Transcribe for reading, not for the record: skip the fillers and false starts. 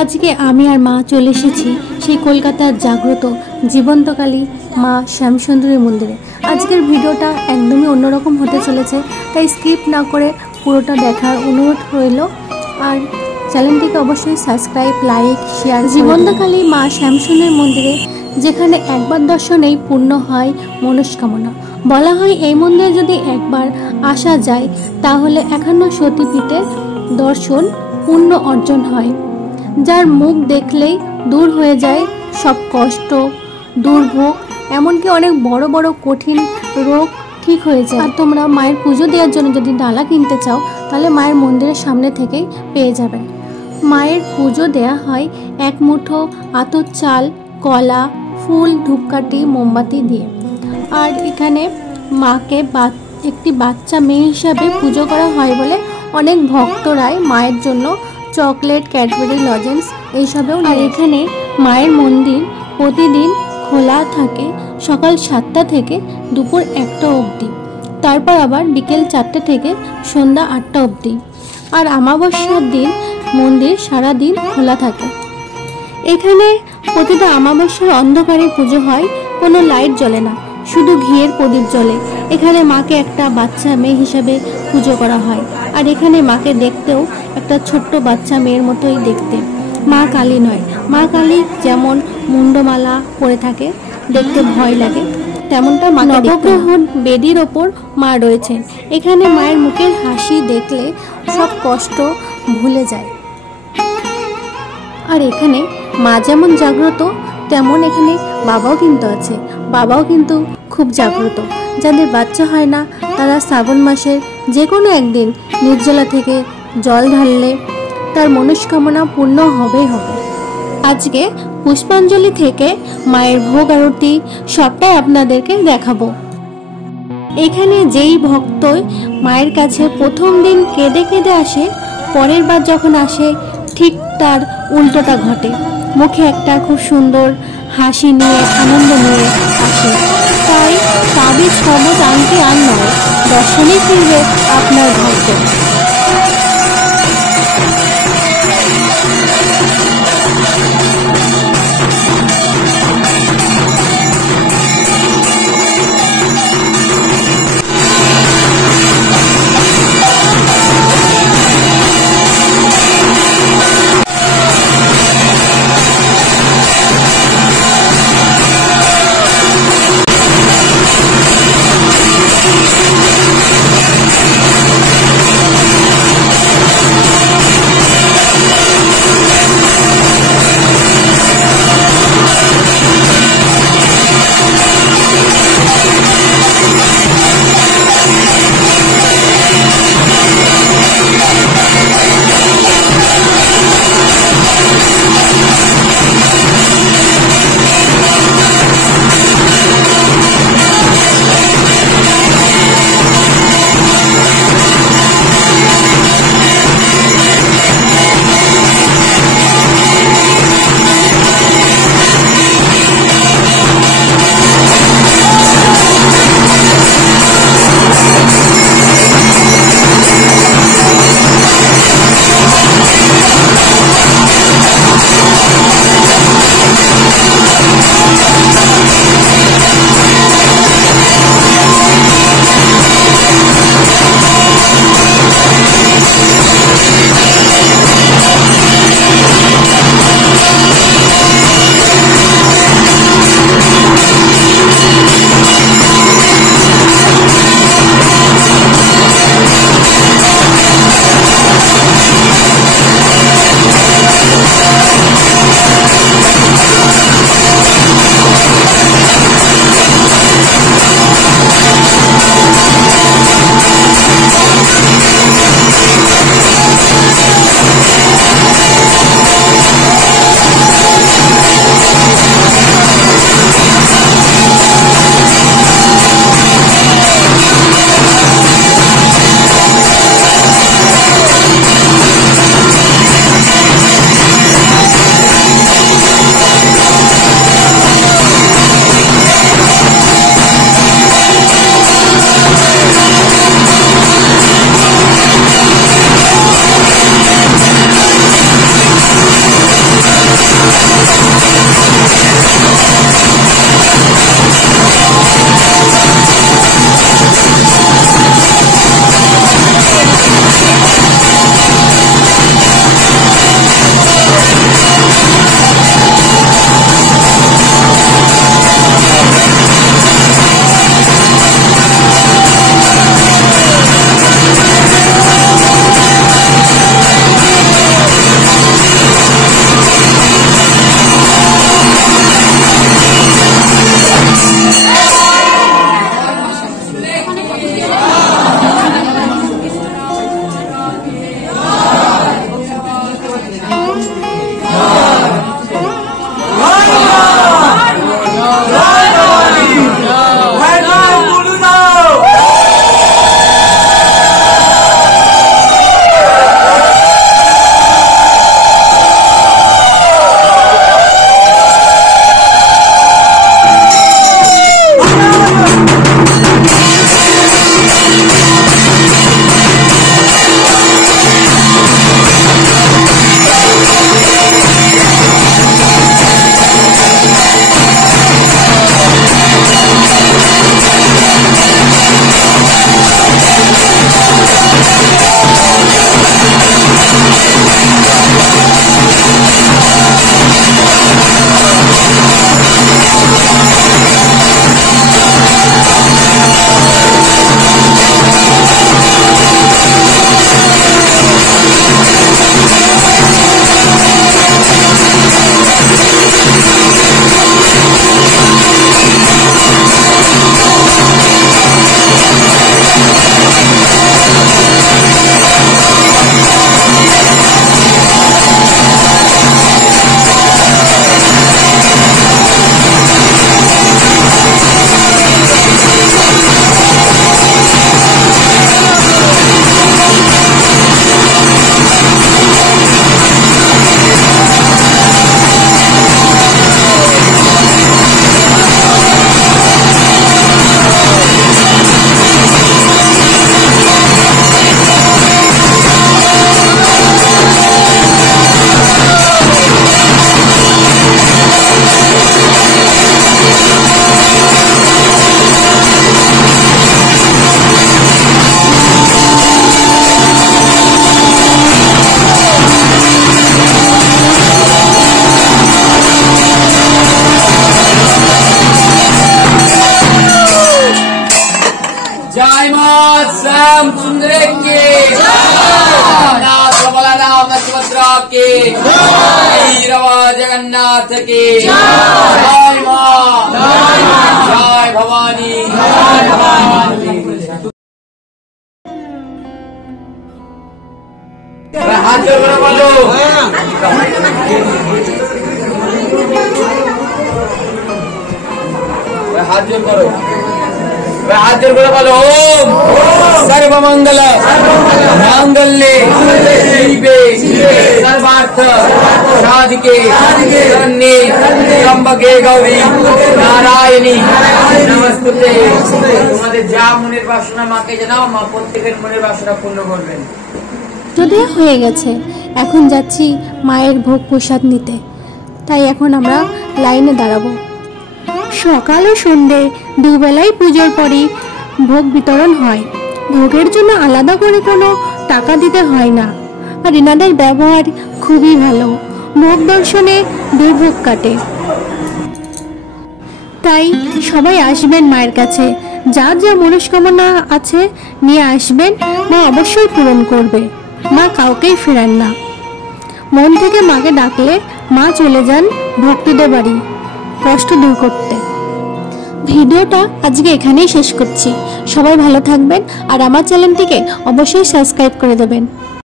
আজকে আমি আর মা চলে এসেছি সেই কলকাতার জাগ্রত জীবন্তকালী মা শ্যামসুন্দরী মন্দিরে। আজকের ভিডিওটা একদমই অন্যরকম হতে চলেছে, তাই স্কিপ না করে পুরোটা দেখার অনুরোধ রইল। আর চ্যানেলটিকে অবশ্যই সাবস্ক্রাইব, লাইক, শেয়ার। জীবন্তকালী মা শ্যামসুন্দরী মন্দিরে যেখানে একবার দর্শনেই পূর্ণ হয় মনস্কামনা। বলা হয় এই মন্দিরে যদি একবার আসা যায় তাহলে 51 সতীপীঠের দর্শন পূর্ণ অর্জন হয়। যার মুখ দেখলেই দূর হয়ে যায় সব কষ্ট, দুর্ভোগ, এমনকি অনেক বড় বড় কঠিন রোগ ঠিক হয়ে যায়। আর তোমরা মায়ের পুজো দেওয়ার জন্য যদি ডালা কিনতে চাও তাহলে মায়ের মন্দিরের সামনে থেকেই পেয়ে যাবে। মায়ের পুজো দেয়া হয় এক মুঠো আতর চাল, কলা, ফুল, ধূপকাঠি, মোমবাতি দিয়ে। আর এখানে মাকে একটি বাচ্চা মেয়ে হিসাবে পুজো করা হয় বলে অনেক ভক্তরাই মায়ের জন্য চকলেট, ক্যাডবেরি, লজেন্স এইসবেও। আর এখানে মায়ের মন্দির প্রতিদিন খোলা থাকে সকাল 7টা থেকে দুপুর 1টা অবধি, তারপর আবার বিকেল 4টে থেকে সন্ধ্যা 8টা অবধি। আর অমাবস্যার দিন মন্দির সারাদিন খোলা থাকে। এখানে প্রতিটা অমাবস্যার অন্ধকারে পুজো হয়, কোনো লাইট জ্বলে না, শুধু ঘিয়ের প্রদীপ জ্বলে। এখানে মাকে একটা বাচ্চা মেয়ে হিসাবে পুজো করা হয়। আর এখানে মাকে দেখতেও একটা ছোট্ট বাচ্চা মেয়ের মতোই দেখতে। মা কালী নয়, মা কালী যেমন মুন্ডমালা পরে থাকে, দেখতে ভয় লাগে, তেমনটা মা নবগ্রহ বেদির ওপর মা রয়েছেন। এখানে মায়ের মুখের হাসি দেখলে সব কষ্ট ভুলে যায়। আর এখানে মা যেমন জাগ্রত তেমন এখানে বাবাও কিন্তু আছে। বাবাও কিন্তু খুব জাগ্রত। যাদের বাচ্চা হয় না তারা শ্রাবণ মাসের যে কোনো একদিন নির্জলা থেকে জল ঢাললে তার মনস্কামনা পূর্ণ হবেই হবে। আজকে পুষ্পাঞ্জলি থেকে মায়ের ভোগ আরতি সবটাই আপনাদেরকে দেখাবো। এখানে যেই ভক্ত মায়ের কাছে প্রথম দিন কেঁদে কেঁদে আসে, পরের বার যখন আসে ঠিক তার উল্টোটা ঘটে। মুখে একটা খুব সুন্দর হাসি নিয়ে, আনন্দ নিয়ে আসে। তাই তাবিজ কবজ আনতে আর নয়, দর্শনেই ফিরবে আপনার ভক্ত। जय मां श्याम सुंदर के सुभद्रा के वीरवा जगन्नाथ के जय मां जय भवानी हाथ जोड़ बोलो हाथ जोड़ करो हाथ जोड़ कर बोलो ओम सर्वमंगल मांगल्ये शिवे सर्वार्थ साधिके शरण्ये त्र्यंबके गौरी नारायणी नमस्ते। তোমাদের যা মনের বাসনা মাকে জানাও, মা প্রত্যেকের মনের বাসনা পূর্ণ করবেন। যদিও হয়ে গেছে, এখন যাচ্ছি মায়ের ভোগ প্রসাদ নিতে, তাই এখন আমরা লাইনে দাঁড়াবো। সকাল ও সন্ধ্যে দুবেলাই পুজোর পরই ভোগ বিতরণ হয়। ভোগের জন্য আলাদা করে কোনো টাকা দিতে হয় না, আর এনাদের ব্যবহার খুবই ভালো। ভোগ দর্শনে দুর্ভোগ কাটে, তাই সবাই আসবেন মায়ের কাছে, যার যা মনস্কামনা আছে নিয়ে আসবেন, মা অবশ্যই পূরণ করবে। মা কাউকেই ফেরান না। মন থেকে মাকে ডাকলে মা চলে যান ভক্তদের বাড়ি কষ্ট দূর করতে। ভিডিওটা আজকে এখানেই শেষ করছি। সবাই ভালো থাকবেন আর আমার চ্যানেলটিকে অবশ্যই সাবস্ক্রাইব করে দেবেন।